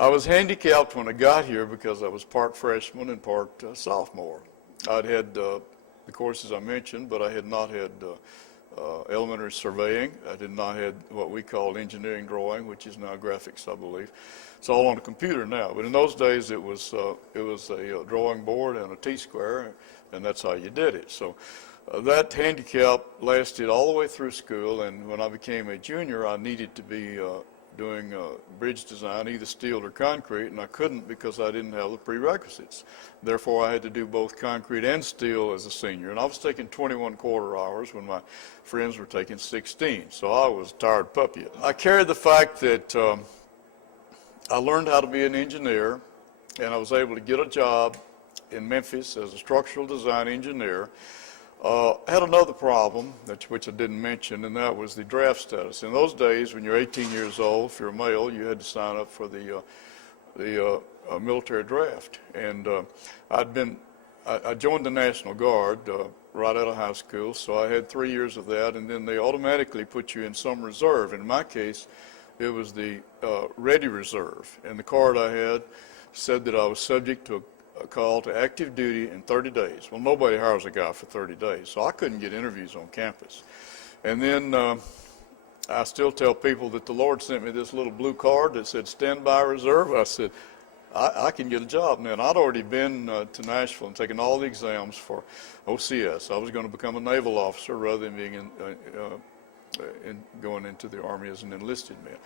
I was handicapped when I got here because I was part freshman and part sophomore. I'd had the courses I mentioned, but I had not had elementary surveying. I did not have what we call engineering drawing, which is now graphics, I believe. It's all on the computer now, but in those days it was a drawing board and a T-square, and that's how you did it. So that handicap lasted all the way through school, and when I became a junior, I needed to be doing bridge design, either steel or concrete, and I couldn't because I didn't have the prerequisites. Therefore, I had to do both concrete and steel as a senior, and I was taking 21 quarter hours when my friends were taking 16, so I was a tired puppy. I carried the fact that I learned how to be an engineer, and I was able to get a job in Memphis as a structural design engineer. I had another problem, which I didn't mention, and that was the draft status. In those days, when you're 18 years old, if you're a male, you had to sign up for the military draft. And I joined the National Guard right out of high school, so I had 3 years of that, and then they automatically put you in some reserve. In my case, it was the Ready Reserve, and the card I had said that I was subject to a call to active duty in 30 days. Well, nobody hires a guy for 30 days, so I couldn't get interviews on campus. And then I still tell people that the Lord sent me this little blue card that said standby reserve. I said, I can get a job now. And I'd already been to Nashville and taken all the exams for OCS. I was going to become a naval officer rather than being going into the Army as an enlisted man.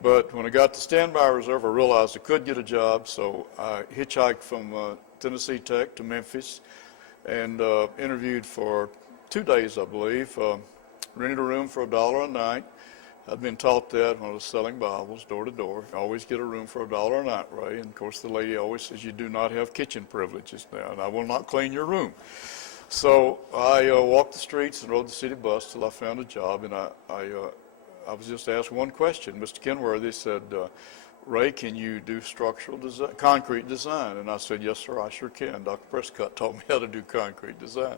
But when I got to standby reserve, I realized I could get a job, so I hitchhiked from Tennessee Tech to Memphis and interviewed for 2 days, I believe. Rented a room for $1 a night. I'd been taught that when I was selling Bibles door to door. Always get a room for $1 a night, Ray. And of course, the lady always says, you do not have kitchen privileges now, and I will not clean your room. So I walked the streets and rode the city bus till I found a job, and I was just asked one question. Mr. Kenworthy said, Ray, can you do structural design, concrete design? And I said, yes, sir, I sure can. Dr. Prescott taught me how to do concrete design.